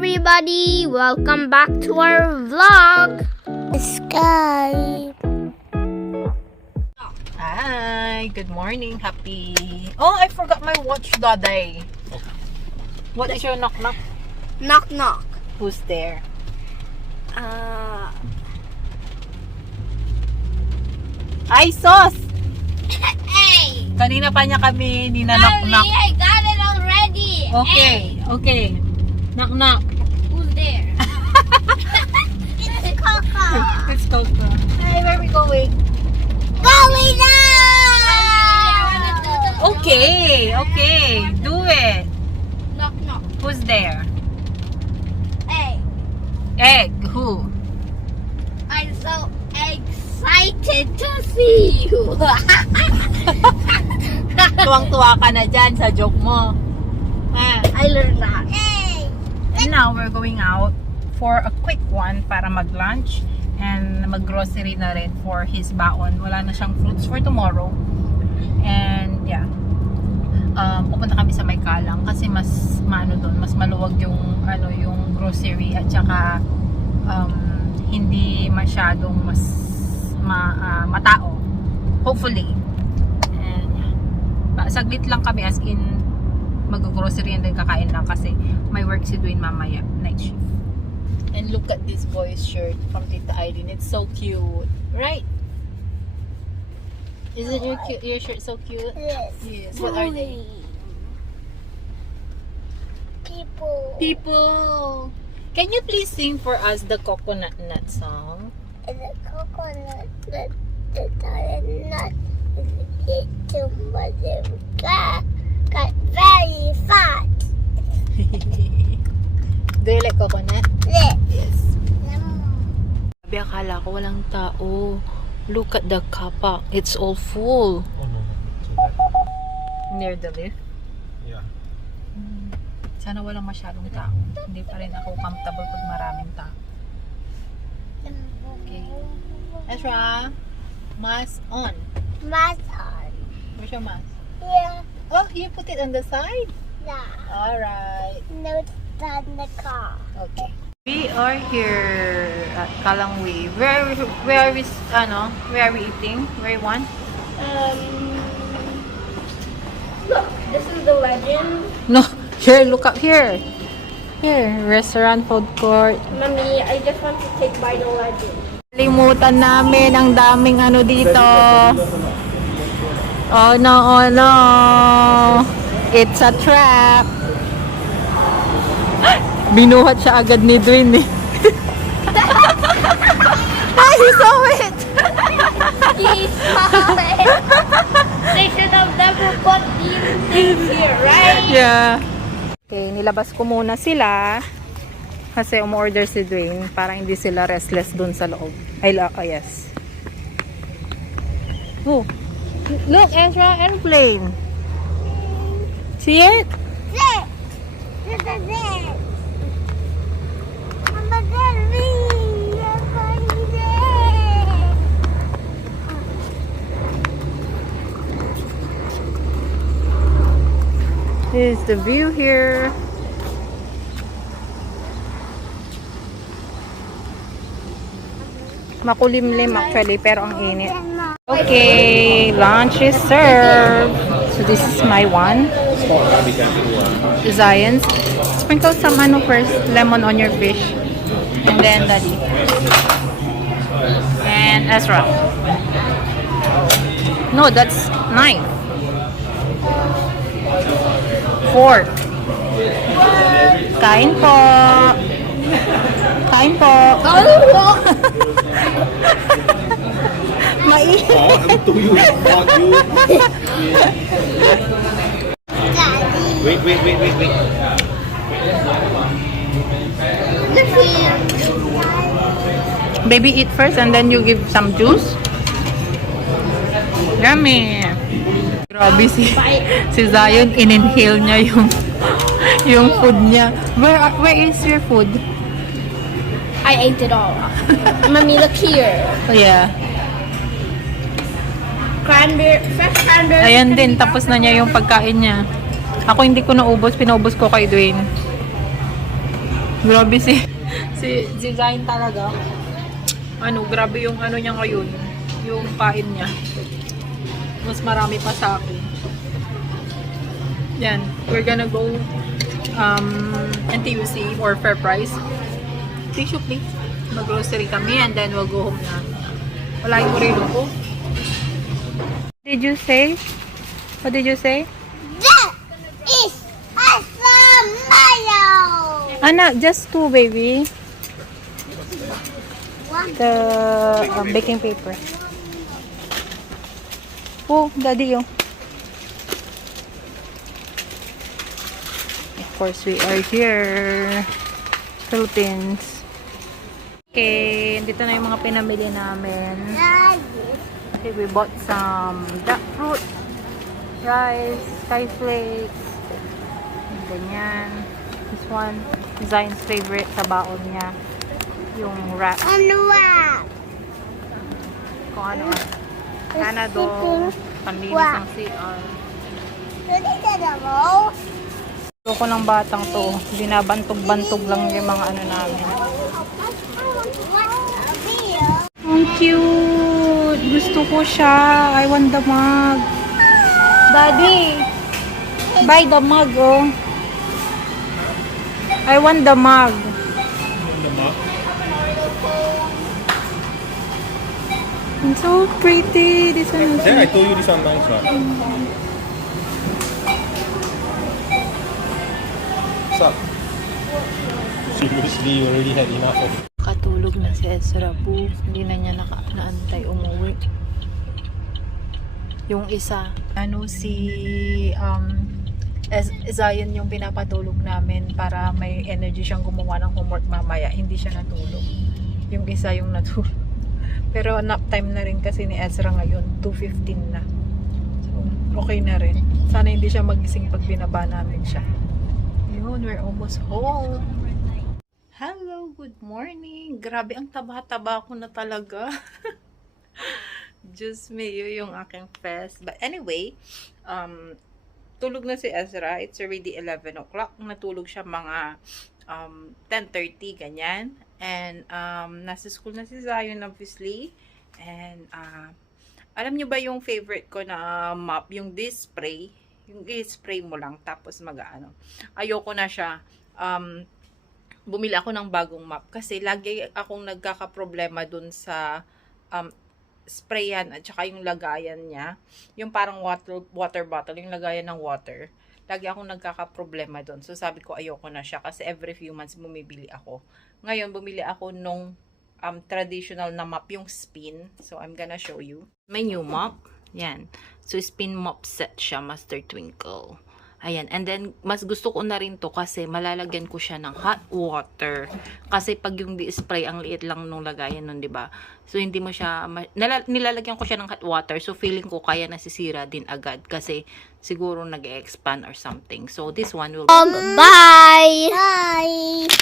everybody, welcome back to our vlog. Sky. Hi, good morning, happy. Oh, I forgot my watch, Daday. What is your knock knock? Knock knock. Who's there? Ay, sos! Hey! Kanina pa niya kami ninanok knock. I got it already. Okay, okay. Knock knock. Who's there? It's Coco. It's Coco. Hi, where are we going? Going now! Okay, okay. Do it. Knock knock. Who's there? Hey, Egg. Who? I'm so excited to see you. Tuwang-tuwa ka na dyan sa joke mo. Ah. I learned that. Hey! And now we're going out for a quick one para mag-lunch and mag-grocery na rin for his baon. Wala na siyang fruits for tomorrow. And yeah. Pupunta kami sa Maykalang kasi mas mas maluwag yung yung grocery at saka hindi masyadong matao. Hopefully. And saglit lang kami, as in mag-grocery and then kakain lang kasi may work si Dwayne mamaya, night shift. And look at this boy's shirt from Tita Aileen. It's so cute, right? Isn't your shirt so cute? Yes. Yes. What are they? People. Can you please sing for us the Coconut Nut song? The coconut, the nut, it too much got very fat. Do you like coconut? Yes. Yes. Sabi, akala ko walang tao. Look at the car park. It's all full. Oh no, so that, Near the lift. yeah. Sana walang masyadong tao. Hindi pa rin ako comfortable pag maraming tao. Okay. Ezra, mask on. Mask on. Where's your mask? Yeah. Oh, you put it on the side? Yeah. Alright. No, on the car. Okay. We are here at Kalangwi. Where are we where are we eating? Where you want? Look, this is the legend. No, here, look up here. Here, restaurant, food court. Mommy, I just want to take by the legend. Limutan namin ang daming dito. Oh no, it's a trap. Binuhat siya agad ni Dwayne eh. Ah, he saw it! He saw it. They should have never put these things here, right? Yeah. Okay, nilabas ko muna sila kasi umorder si Dwayne para hindi sila restless dun sa loob. Yes. Oh, look, Ezra, airplane. See it? This. This is it. Mama, that's me. This is the view here. Makulimlim actually, pero ang init. Okay, lunch is served. So this is my one. Zion's. Sprinkle some first, lemon on your fish. And then Daddy. And Ezra. No, that's 9. 4. Kain po. Kain po. Mainit. Wait. Look here. Baby, eat first and then you give some juice. Yummy. Grabe si Zion, in-inhale niya yung food niya. Where is your food? I ate it all. Mommy, look here. Oh, yeah. Fresh cranberry. Ayan din, tapos na niya yung pagkain niya. Ako hindi ko naubos, pinaubos ko kay Dwayne. Grabe si Zayn talaga. Ano, grabe yung ano niya ngayon. Yung kain niya. Mas marami pa sa akin. Yan. We're gonna go NTUC or FairPrice. Tissue please. Mag-grocery kami and then we'll go home na. Wala yung relo ko. Did you say? What did you say? That is awesome mayo. Ana, just two, baby. One. The baking paper. Oh, daddy, oh. Of course, we are here. Philippines. Okay, dito na yung mga pinamili namin. Okay, we bought some jackfruit, rice, sky flakes, ganyan. This one, Zayn's favorite sa baon niya. Yung wrap. Ano wa? Kung ano. Panadol, panlinis ng CR. Dito na mo. Gusto ko ng batang to. Binabantog-bantog lang yung mga ano namin. Ang cute! Gusto ko siya. I want the mug. Daddy! Buy the mug, oh. I want the mug. It's so pretty. This one is Then I told you this one nice one. What's up? Seriously, you already had enough of. Katulog na si Ezra po. Hindi na niya naantay umuwi. Yung isa, ano si Zion yung pinapatulog namin para may energy siyang gumawa ng homework mamaya. Hindi siya natulog. Yung isa yung natulog. Pero nap time na rin kasi ni Ezra ngayon. 2:15 na. So, okay na rin. Sana hindi siya magising pag binaba namin siya. Yun, we're almost home. Hello, good morning. Grabe, ang taba-taba ko na talaga. Diyos me, yung aking face. But anyway, tulog na si Ezra. It's already 11 o'clock. Natulog siya mga 10:30, ganyan. And nasa school na si Zion, obviously. And alam nyo ba yung favorite ko na mop? Yung this spray. Yung i-spray mo lang, tapos mag-ano. Ayoko na siya. Bumili ako ng bagong mop kasi lagi akong nagkakaproblema dun sa sprayan at saka yung lagayan niya. Yung parang water bottle, yung lagayan ng water. Lagi akong nagkakaproblema dun. So sabi ko ayoko na siya kasi every few months bumibili ako. Ngayon bumili ako nung traditional na mop, yung spin. So I'm gonna show you. May new mop. Yan. So spin mop set siya, Master Twinkle. Ayan. And then, mas gusto ko na rin to kasi malalagyan ko siya ng hot water. Kasi pag yung di-spray, ang liit lang nung lagayan nun, diba? So, hindi mo siya, nilalagyan ko siya ng hot water. So, feeling ko kaya nasisira din agad. Kasi, siguro nag-expand or something. So, this one will... Bye! Bye!